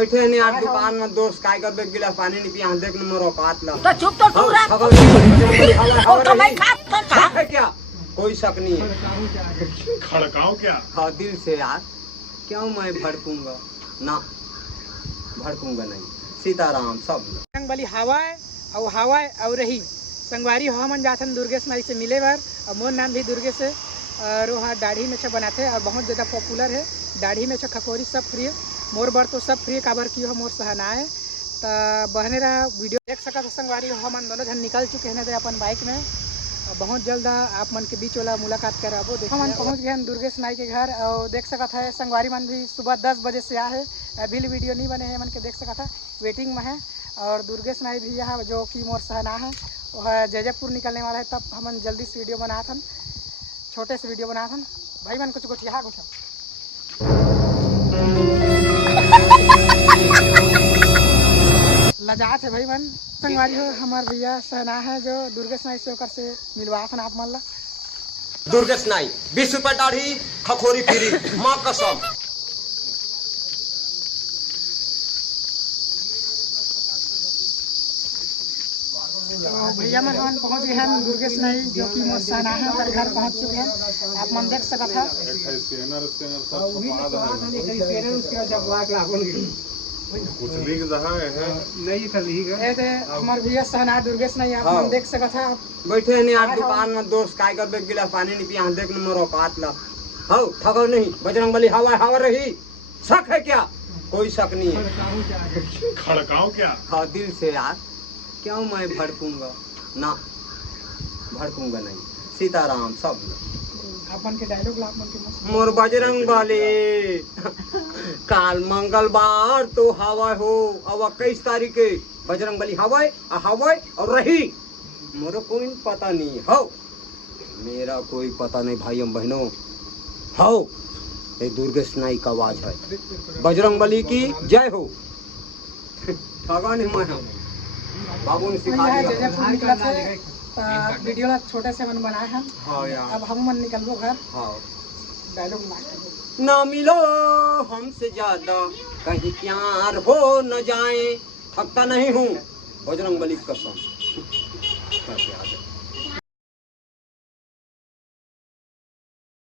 बैठे नहीं यार दुकान में दोस्त काय कर बेग गिलास पानी नहीं पिया देख न मरो काट ला तो चुप तो तू रह तो मैं खा है क्या कोई शक नहीं है खड़काओ क्या हाँ दिल से यार क्यों मैं भड़कूंगा ना भड़कूंगा नहीं सीताराम सब संग बली हवा और रही संगवारी हो मन जाथन दुर्गेश नाई से मिले बार और मोर नाम भी दुर्गेश है और वहाँ दाढ़ी में बनाते और बहुत ज़्यादा पॉपुलर है दाढ़ी में खकोरी सब फ्री है मोर बर तो सब फ्री काबर की हो मोर सहना है तो बहने रहा वीडियो देख सका संगवारी हो मन दोनों जन निकल चुके हैं थे अपन बाइक में और बहुत जल्द आप मन के बीच वाला मुलाकात कराबो हम पहुँच गए हैं दुर्गेश नाई के घर और देख सका था संगवारी मन भी सुबह 10 बजे से आए है अभी वीडियो नहीं बने हैं मन के देख सका था वेटिंग में है और दुर्गेश नाई भी यहाँ जो कि मोर सहना है वह जयपुर निकलने वाला है तब हम जल्दी से वीडियो बना था छोटे से वीडियो बना था भाई मन कुछ यहाँ कुछ लजात है भाई मन संगवारी हो हमारे भैया सहना है जो दुर्गेश नाई से होकर से मिलवा था आप मन ला दुर्गेश नाई 20 रुपए दाढ़ी खखोरी फ्री माँ कसम तो भैया मन हम पहुँच गए हैं दुर्गेश नाई जो कि मोर सहना है पर घर पहुँच चुके हैं आप मन देख सका था कुछ लिख रहा है हमारे भैया सहना दुर्गेश नाई आप मन देख सका था बैठे नहीं यार दुकान में दोस्त काय कर बेग गिलास पानी नहीं पिया देख न मरो काट ला हो ठगो नहीं बजरंग बली हवा रही शक है क्या कोई शक नहीं है खड़काओ क्या हाँ दिल से यार क्यों मैं भड़कूंगा ना भड़कूंगा नहीं सीताराम सब अपन के डायलॉग ला अपन के मोर बजरंग बली काल मंगलवार तो हवा हो अब 21 तारीख के बजरंग बली हवा और रही मोरो कोई पता नहीं हो मेरा कोई पता नहीं भाई बहनों हो ये दुर्गेश नाई का आवाज है बजरंग बली की जय हो ठगा नहीं मैं बाबू ने सिखा दिया वीडियो ला छोटे से मन बनाए हैं हाँ यार अब हम मन निकलबो घर हाँ डायलॉग ना मिलो हमसे ज्यादा कहीं प्यार हो न जाए थकता नहीं हूँ बजरंग बली की कसम